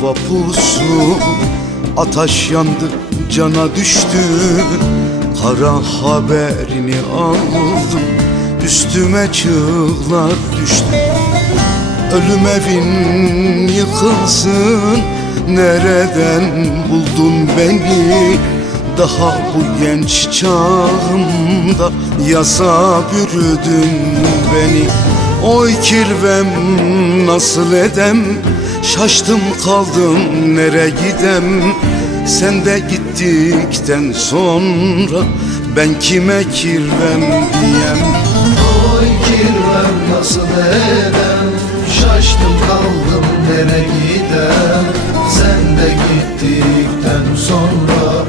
hava pusu, ateş yandı cana düştü. Kara haberini aldım, üstüme çığlar düştü. Ölüm evin yıkılsın, nereden buldun beni? Daha bu genç çağımda yasa bürüdün beni. Oy kirvem nasıl edem, şaştım kaldım nere gidem. Sen de gittikten sonra ben kime kirvem diyem. Oy kirvem nasıl edem, şaştım kaldım nere gidem. Sen de gittikten sonra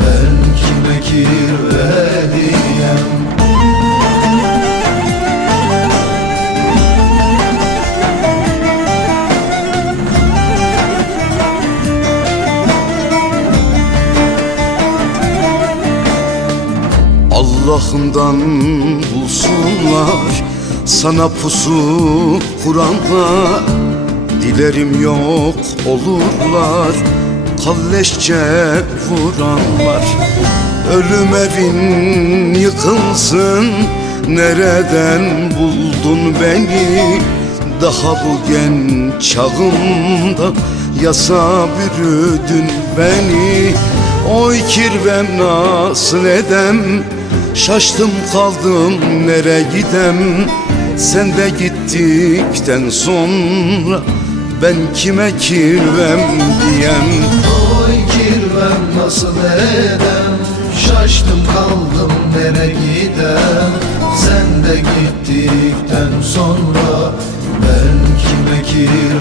ben kime kirve diyem. Allah'ından bulsunlar sana pusu kuranlar. Dilerim yok olurlar kalleşçe vuranlar. Ölüm evin yıkılsın, nereden buldun beni? Daha bu genç çağımda yasa bürüdün beni. Oy kirvem nasıl edem, şaştım kaldım nere gidem. Sen de gittikten sonra ben kime kirvem diyem. Oy kirvem nasıl edem, şaştım kaldım nere gidem. Sen de gittikten sonra ben kime kirve